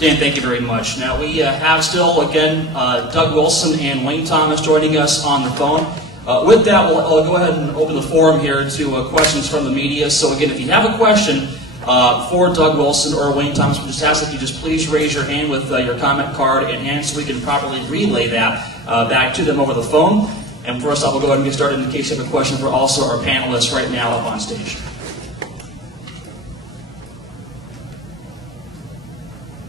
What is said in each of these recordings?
Dan, thank you very much. Now we have still, again, Doug Wilson and Wayne Thomas joining us on the phone. With that, I'll go ahead and open the forum here to questions from the media. So again, if you have a question for Doug Wilson or Wayne Thomas, we just ask that you just please raise your hand with your comment card in hand so we can properly relay that back to them over the phone. And first off, we'll go ahead and get started in case you have a question for also our panelists right now up on stage.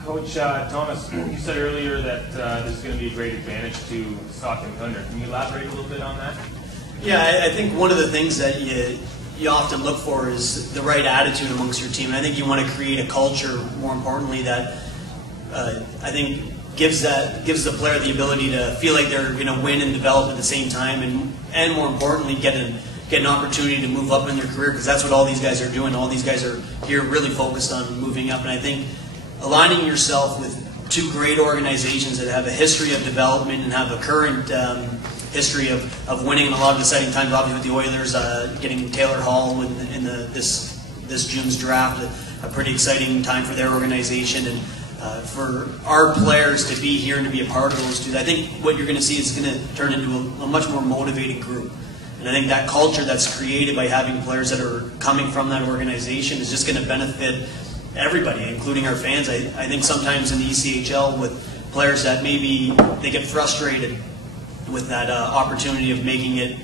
Coach Thomas, you said earlier that this is going to be a great advantage to Stockton Thunder. Can you elaborate a little bit on that? Yeah, I think one of the things that you often look for is the right attitude amongst your team. And I think you want to create a culture, more importantly, that I think gives the player the ability to feel like they're going to win and develop at the same time, and more importantly, get an opportunity to move up in their career, because that's what all these guys are doing. All these guys are here really focused on moving up, and I think aligning yourself with two great organizations that have a history of development and have a current history of winning in a lot of exciting times. Obviously with the Oilers getting Taylor Hall in this June's draft, a pretty exciting time for their organization, and for our players to be here and to be a part of those two. I think what you're going to see is going to turn into a much more motivated group. And I think that culture that's created by having players that are coming from that organization is just going to benefit everybody, including our fans. I think sometimes in the ECHL with players that maybe they get frustrated with that opportunity of making it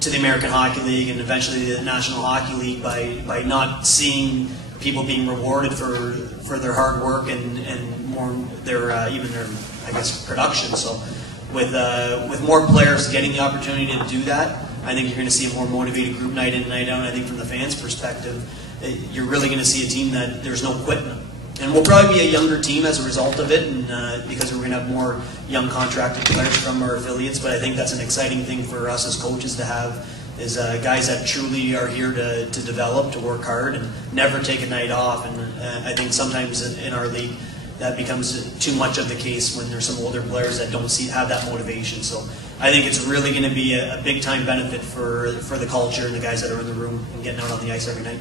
to the American Hockey League and eventually the National Hockey League by not seeing people being rewarded for their hard work and more even their I guess production. So with more players getting the opportunity to do that, I think you're going to see a more motivated group night in and night out. And I think from the fans' perspective, you're really going to see a team that there's no quitting. And we'll probably be a younger team as a result of it, and because we're going to have more young contracted players from our affiliates. But I think that's an exciting thing for us as coaches to have, is guys that truly are here to develop, to work hard, and never take a night off. And I think sometimes in our league that becomes too much of the case when there's some older players that don't have that motivation. So I think it's really going to be a big time benefit for the culture and the guys that are in the room and getting out on the ice every night.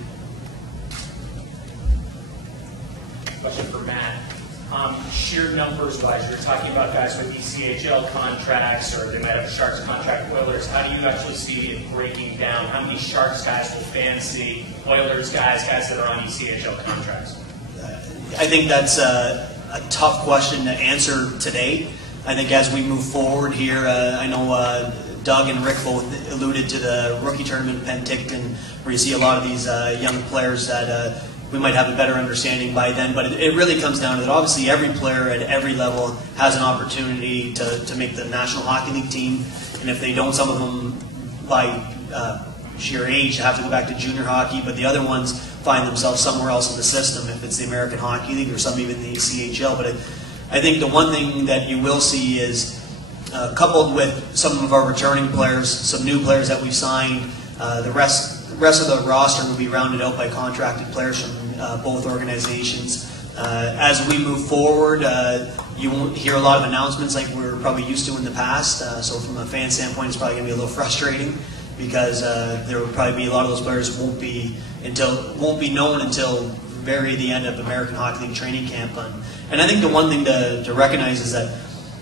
Question for Matt. Sheer numbers-wise, you're talking about guys with ECHL contracts, or they might have a Sharks contract, Oilers. How do you actually see it breaking down? How many Sharks guys will fans see? Oilers guys that are on ECHL contracts? I think that's a tough question to answer today. I think as we move forward here, I know Doug and Rick both alluded to the rookie tournament in Penticton, where you see a lot of these young players that we might have a better understanding by then. But it really comes down to that. Obviously, every player at every level has an opportunity to make the National Hockey League team. And if they don't, some of them by sheer age have to go back to junior hockey. But the other ones find themselves somewhere else in the system, if it's the American Hockey League or some even the ECHL. But I think the one thing that you will see is, coupled with some of our returning players, some new players that we've signed, the rest of the roster will be rounded out by contracted players from both organizations. As we move forward, you won't hear a lot of announcements like we're probably used to in the past. So from a fan standpoint, it's probably going to be a little frustrating, because there will probably be a lot of those players won't be known until the end of American Hockey League training camp. And I think the one thing to recognize is that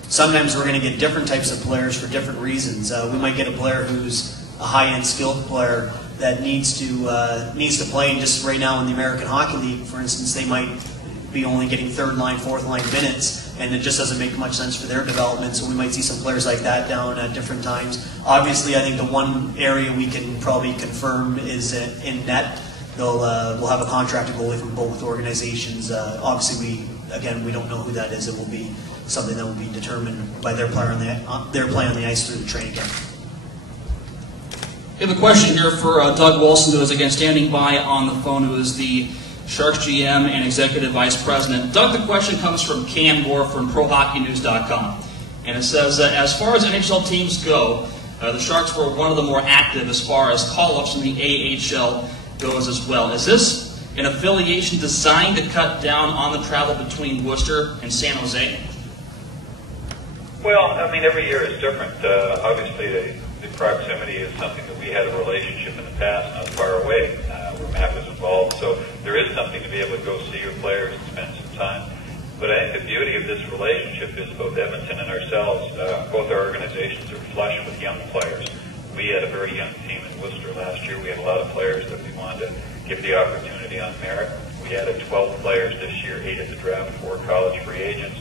sometimes we're going to get different types of players for different reasons. We might get a player who's a high-end skilled player that needs to play. And just right now in the American Hockey League, for instance, they might be only getting third line, fourth line minutes, and it just doesn't make much sense for their development. So we might see some players like that down at different times. Obviously, I think the one area we can probably confirm is in net. We'll have a contracted goalie from both organizations. Obviously, we don't know who that is. It will be something that will be determined by their play on the ice through the training camp. We have a question here for Doug Wilson, who is again standing by on the phone, who is the Sharks GM and Executive Vice President. Doug, the question comes from Cam Moore from ProHockeyNews.com. And it says, as far as NHL teams go, the Sharks were one of the more active as far as call-ups in the AHL goes as well. Is this an affiliation designed to cut down on the travel between Worcester and San Jose? Well, I mean, every year is different. Obviously, the proximity is something that we had a relationship in the past, not far away, where MAP is involved. So there is something to be able to go see your players and spend some time. But I think the this relationship is both Edmonton and ourselves, both our organizations are flush with young players. We had a very young team in Worcester last year. We had a lot of players that we wanted to give the opportunity on merit. We added 12 players this year, 8 at the draft, 4 college free agents.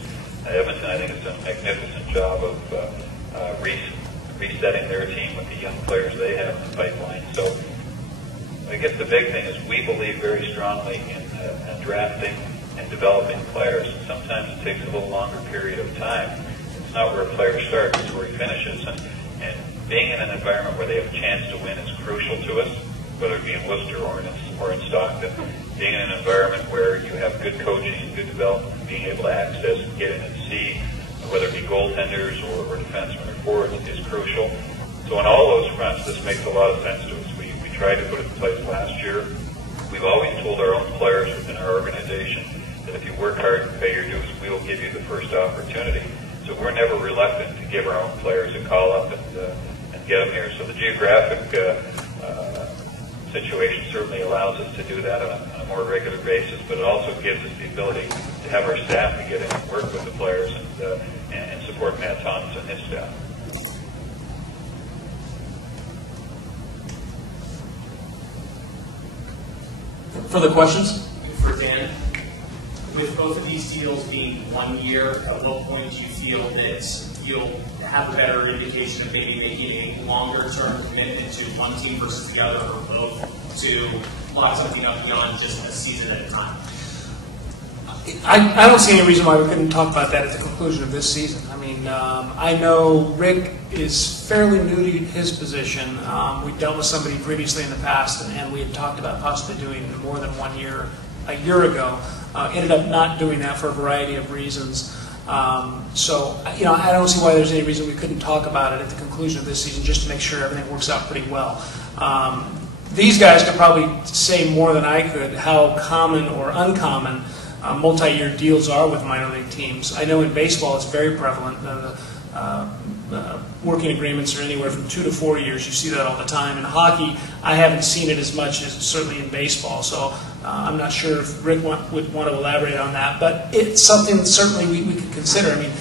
Edmonton, I think, has done a magnificent job of resetting their team with the young players they have in the pipeline. So I guess the big thing is we believe very strongly in drafting and developing players. Sometimes it takes a little longer period of time. It's not where a player starts, it's where he finishes. And being in an environment where they have a chance to win is crucial to us, whether it be in Worcester or in Stockton. Being in an environment where you have good coaching and good development, being able to access and get in and see, whether it be goaltenders or defensemen or forwards, is crucial. So on all those fronts, this makes a lot of sense to us. We tried to put it in place last year. We've always told our own players within our organization that if you work hard and pay your dues, we will give you the first opportunity. So we're never reluctant to give our own players a call up and get them here. So the geographic situation certainly allows us to do that on a more regular basis, but it also gives us the ability to have our staff to get in and work with the players and support Matt Thomas and his staff. Further questions? For Dan, with both of these deals being 1 year, at what point do you feel that you'll have a better indication of maybe making a longer-term commitment to one team versus the other, or both, to lock something up beyond just a season at a time? I don't see any reason why we couldn't talk about that at the conclusion of this season. I mean, I know Rick is fairly new to his position. We dealt with somebody previously in the past, and we had talked about possibly doing more than 1 year a year ago. Ended up not doing that for a variety of reasons. So, you know, I don't see why there's any reason we couldn't talk about it at the conclusion of this season, just to make sure everything works out pretty well. These guys could probably say more than I could how common or uncommon multi-year deals are with minor league teams. I know in baseball it's very prevalent. Working agreements are anywhere from 2 to 4 years. You see that all the time. In hockey, I haven't seen it as much as certainly in baseball. So I'm not sure if Rick would want to elaborate on that. But it's something that certainly we could consider. I mean,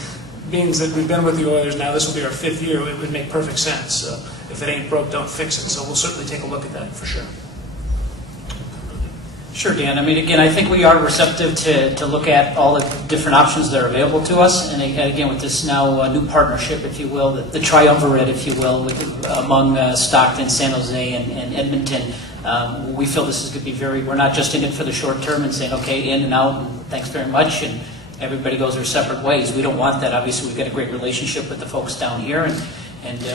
being that we've been with the Oilers now, this will be our 5th year, it would make perfect sense. If it ain't broke, don't fix it. So we'll certainly take a look at that for sure. Sure, Dan. I mean, again, I think we are receptive to look at all the different options that are available to us. And again, with this now new partnership, if you will, the triumvirate, if you will, among Stockton, San Jose, and Edmonton, we feel this is going to be we're not just in it for the short term and saying, okay, in and out, and thanks very much, and everybody goes their separate ways. We don't want that. Obviously, we've got a great relationship with the folks down here, and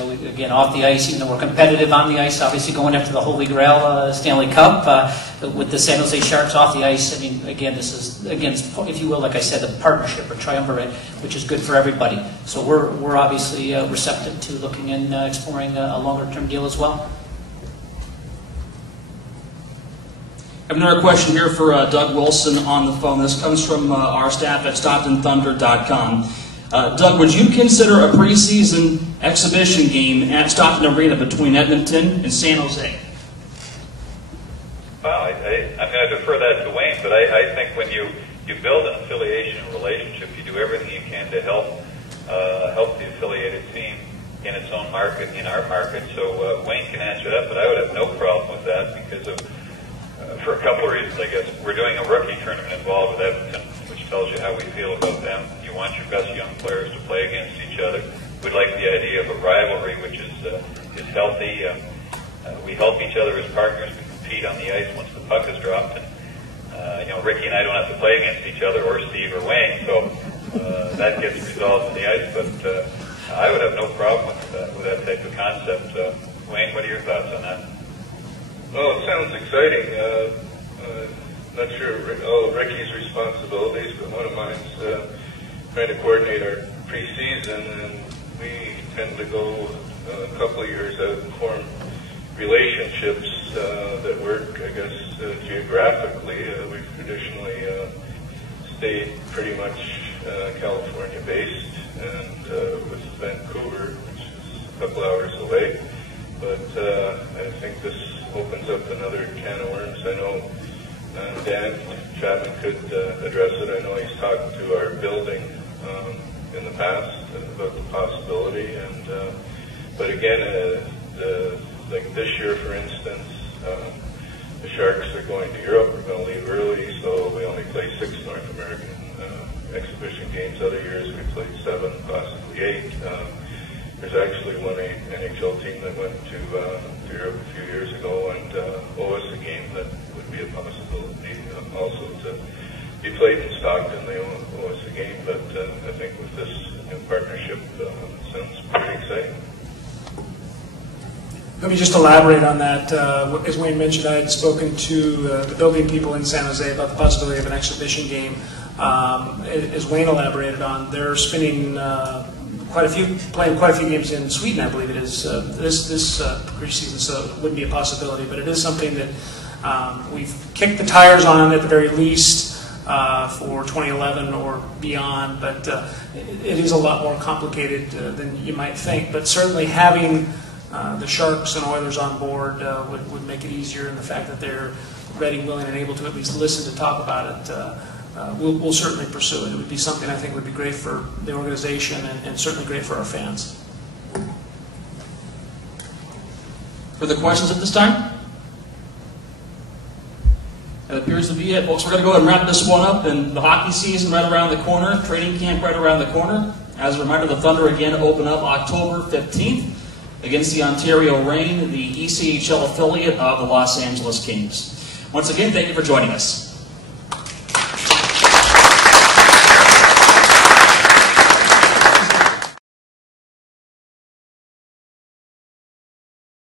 we, again, off the ice, even though we're competitive on the ice, obviously going after the Holy Grail Stanley Cup with the San Jose Sharks off the ice. I mean, again, this is, again, if you will, like I said, a partnership or triumvirate, which is good for everybody. So we're obviously receptive to looking and exploring a longer-term deal as well. I have another question here for Doug Wilson on the phone. This comes from our staff at StocktonThunder.com. Doug, would you consider a preseason exhibition game at Stockton Arena between Edmonton and San Jose? Well, I'm going to defer that to Wayne, but I think when you build an affiliation and relationship, you do everything you can to help the affiliated team in its own market, in our market. So Wayne can answer that, but I would have no problem with that because of for a couple of reasons, I guess. We're doing a rookie tournament involved with Edmonton, which tells you how we feel about them. You want your best young players to play against each other. We like the idea of a rivalry, which is healthy. We help each other as partners. We compete on the ice once the puck is dropped. And, you know, Ricky and I don't have to play against each other, or Steve or Wayne, so that gets resolved on the ice. But I would have no problem with that type of concept. Wayne, what are your thoughts on that? Well, it sounds exciting. Not sure all of Ricky's responsibilities, but one of mine's trying to coordinate our preseason, and we tend to go a couple of years out and form relationships that work, I guess, geographically. We've traditionally stayed pretty much California-based, and with Vancouver, which is a couple hours away. But I think this opens up another can of worms. I know Dan Chapman could address it. I know he's talked to our building the past about the possibility. And but again, like this year, for instance, the Sharks are going to Europe. We're going to leave early, so we only play 6 North American exhibition games. Other years we played 7, possibly 8. There's actually one NHL team that went to Europe a few years ago and owe us a game that would be a possibility also to be played in Stockton. They owe us a game, but I think with this new partnership, it sounds pretty exciting. Let me just elaborate on that. As Wayne mentioned, I had spoken to the building people in San Jose about the possibility of an exhibition game. As Wayne elaborated on, they're spinning playing quite a few games in Sweden, I believe it is, this preseason, so it wouldn't be a possibility. But it is something that we've kicked the tires on at the very least for 2011 or beyond. But it is a lot more complicated than you might think. But certainly having the Sharks and Oilers on board would make it easier, and the fact that they're ready, willing, and able to at least listen to talk about it, we'll certainly pursue it. It would be something I think would be great for the organization and certainly great for our fans. Further questions at this time? That appears to be it. Folks, we're going to go ahead and wrap this one up, and the hockey season right around the corner, training camp right around the corner. As a reminder, the Thunder again open up October 15th. Against the Ontario Reign, the ECHL affiliate of the Los Angeles Kings. Once again, thank you for joining us.